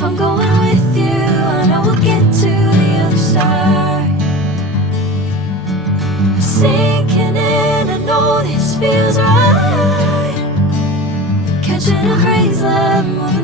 If I'm going with you, I know we'll get to the other side. Sinking in, I know this feels right. Catching a crazy love, moving